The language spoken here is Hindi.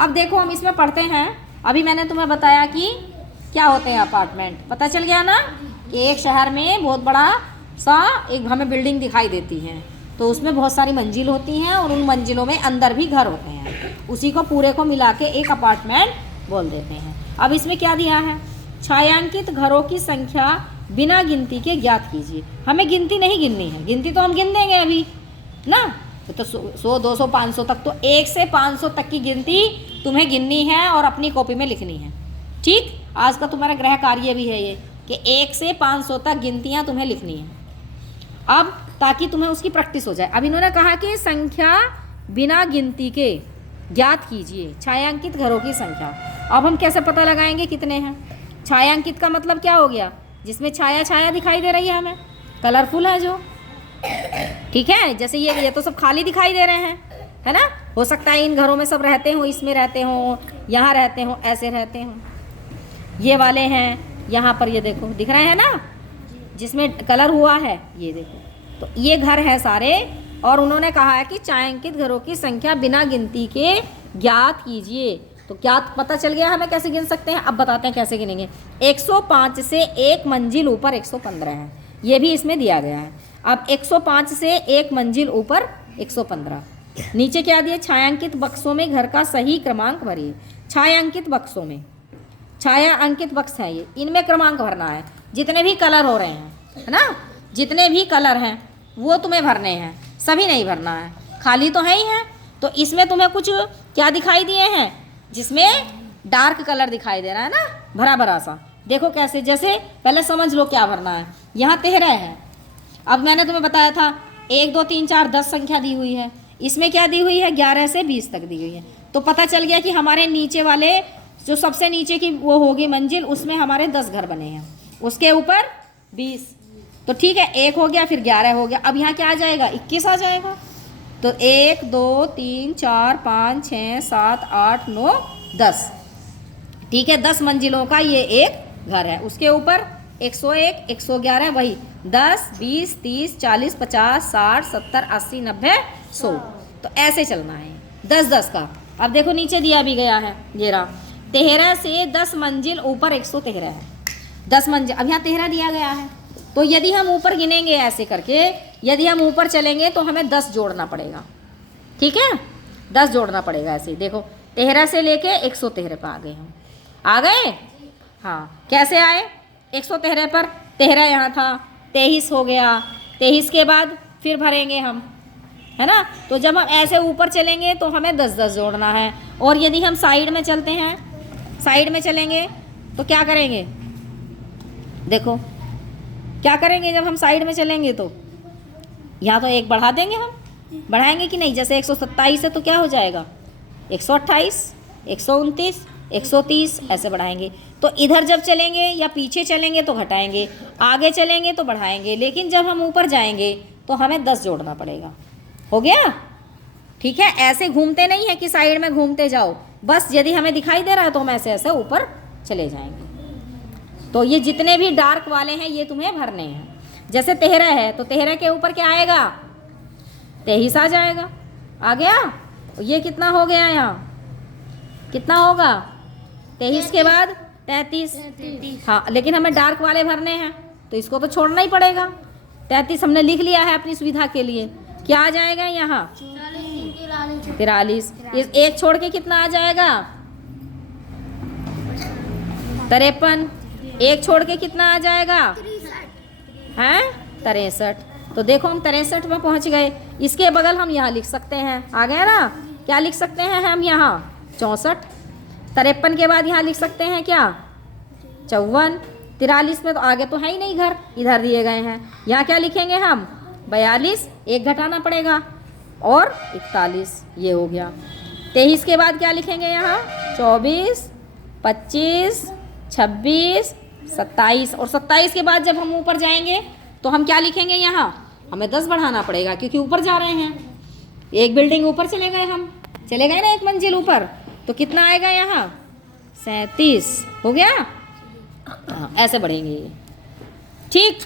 अब देखो हम इसमें पढ़ते हैं। अभी मैंने तुम्हें बताया कि क्या होते हैं अपार्टमेंट, पता चल गया ना कि एक शहर में बहुत बड़ा सा एक हमें बिल्डिंग दिखाई देती है, तो उसमें बहुत सारी मंजिल होती हैं और उन मंजिलों में अंदर भी घर होते हैं, उसी को पूरे को मिला के एक अपार्टमेंट बोल देते हैं। अब इसमें क्या दिया है, छायांकित घरों की संख्या बिना गिनती के ज्ञात कीजिए। हमें गिनती नहीं गिननी है, गिनती तो हम गिन देंगे अभी ना, तो 100 200 500 तक, तो 1 से 500 तक की गिनती तुम्हें गिननी है और अपनी कॉपी में लिखनी है। ठीक, आज का तुम्हारा गृह कार्य भी है ये कि 1 से 500 तक गिनतियाँ तुम्हें लिखनी है, अब ताकि तुम्हें उसकी प्रैक्टिस हो जाए। अब इन्होंने कहा कि संख्या बिना गिनती के ज्ञात कीजिए छायांकित घरों की संख्या। अब हम कैसे पता लगाएंगे कितने हैं? छायांकित का मतलब क्या हो गया, जिसमें छाया छाया दिखाई दे रही है हमें, कलरफुल है जो, ठीक है। जैसे ये तो सब खाली दिखाई दे रहे हैं, है ना। हो सकता है इन घरों में सब रहते हो, इसमें रहते हो, यहाँ रहते हो, ऐसे रहते हो। ये वाले हैं यहाँ पर, ये देखो दिख रहे हैं ना, जिसमें कलर हुआ है, ये देखो, तो ये घर है सारे। और उन्होंने कहा है कि छायांकित घरों की संख्या बिना गिनती के ज्ञात कीजिए। तो क्या पता चल गया हमें कैसे गिन सकते हैं? अब बताते हैं कैसे गिनेंगे। 105 से एक मंजिल ऊपर 115 है, ये भी इसमें दिया गया है। अब 105 से एक मंजिल ऊपर 115, नीचे क्या दिए, छायांकित बक्सों में घर का सही क्रमांक भरिए। छायांकित बक्सों में, छाया अंकित बक्स है ये, इनमें क्रमांक भरना है, जितने भी कलर हो रहे हैं, है ना, जितने भी कलर हैं वो तुम्हें भरने हैं, सभी नहीं भरना है, खाली तो है ही है। तो इसमें तुम्हें कुछ क्या दिखाई दिए हैं, जिसमें डार्क कलर दिखाई दे रहा है ना, भरा भरा सा। देखो कैसे, जैसे पहले समझ लो क्या भरना है। यहाँ 13 है, अब मैंने तुम्हें बताया था 1 2 3 4 10 संख्या दी हुई है, इसमें क्या दी हुई है, 11 से 20 तक दी हुई है। तो पता चल गया कि हमारे नीचे वाले जो सबसे नीचे की वो होगी मंजिल, उसमें हमारे 10 घर बने हैं, उसके ऊपर 20, तो ठीक है, 1 हो गया, फिर 11 हो गया। अब यहाँ क्या आ जाएगा, 21 आ जाएगा। तो 1 2 3 4 5 6 7 8 9 10, ठीक है, 10 मंजिलों का ये एक घर है। उसके ऊपर 101 111, वही 10 20 30 40 50 60 70 80 90 100, तो ऐसे चलना है 10 10 का। अब देखो नीचे दिया भी गया है, ये रहा, 13 से 10 मंजिल ऊपर 113 है, 10 मंजिल। अब यहाँ 13 दिया गया है, तो यदि हम ऊपर गिनेंगे ऐसे करके, यदि हम ऊपर चलेंगे तो हमें 10 जोड़ना पड़ेगा, ठीक है, 10 जोड़ना पड़ेगा ऐसे। देखो 13 से लेके 113 पर आ गए हम, आ गए, हाँ। कैसे आए, 113 पर 13 यहाँ था, 23 हो गया, 23 के बाद फिर भरेंगे हम, है ना। तो जब हम ऐसे ऊपर चलेंगे तो हमें 10 10 जोड़ना है। और यदि हम साइड में चलते हैं, साइड में चलेंगे तो क्या करेंगे, देखो क्या करेंगे, जब हम साइड में चलेंगे तो यहाँ तो 1 बढ़ा देंगे हम, बढ़ाएंगे कि नहीं, जैसे 127 है तो क्या हो जाएगा, 128 129 130, ऐसे बढ़ाएंगे। तो इधर जब चलेंगे या पीछे चलेंगे तो घटाएंगे, आगे चलेंगे तो बढ़ाएंगे, लेकिन जब हम ऊपर जाएंगे तो हमें 10 जोड़ना पड़ेगा। हो गया, ठीक है। ऐसे घूमते नहीं है कि साइड में घूमते जाओ, बस यदि हमें दिखाई दे रहा है तो हम ऐसे ऐसे ऊपर चले जाएंगे। तो ये जितने भी डार्क वाले हैं ये तुम्हें भरने हैं। जैसे 13 है तो 13 के ऊपर क्या आएगा, 23 आ जाएगा, आ गया। ये कितना हो गया, यहाँ कितना होगा, 23 के बाद 33, हाँ, लेकिन हमें डार्क वाले भरने हैं तो इसको तो छोड़ना ही पड़ेगा। 33 हमने लिख लिया है अपनी सुविधा के लिए। क्या आ जाएगा यहाँ, 43, इस एक छोड़ के कितना आ जाएगा, 53, एक छोड़ के कितना आ जाएगा, हैं 63। तो देखो हम 63 में पहुंच गए। इसके बगल हम यहाँ लिख सकते हैं, आ गया ना, क्या लिख सकते हैं हम यहाँ 64, 53 के बाद यहाँ लिख सकते हैं क्या 54, 43 में तो आगे तो है ही नहीं घर, इधर दिए गए हैं, यहाँ क्या लिखेंगे हम 42, एक घटाना पड़ेगा, और 41, ये हो गया। 23 के बाद क्या लिखेंगे यहाँ 24, 25, 26, 27, और 27 के बाद जब हम ऊपर जाएंगे तो हम क्या लिखेंगे, यहाँ हमें 10 बढ़ाना पड़ेगा क्योंकि ऊपर जा रहे हैं, एक बिल्डिंग ऊपर चले गए, हम चले गए ना एक मंजिल ऊपर, तो कितना आएगा यहाँ 37, हो गया। हाँ, ऐसे बढ़ेंगे ये, ठीक।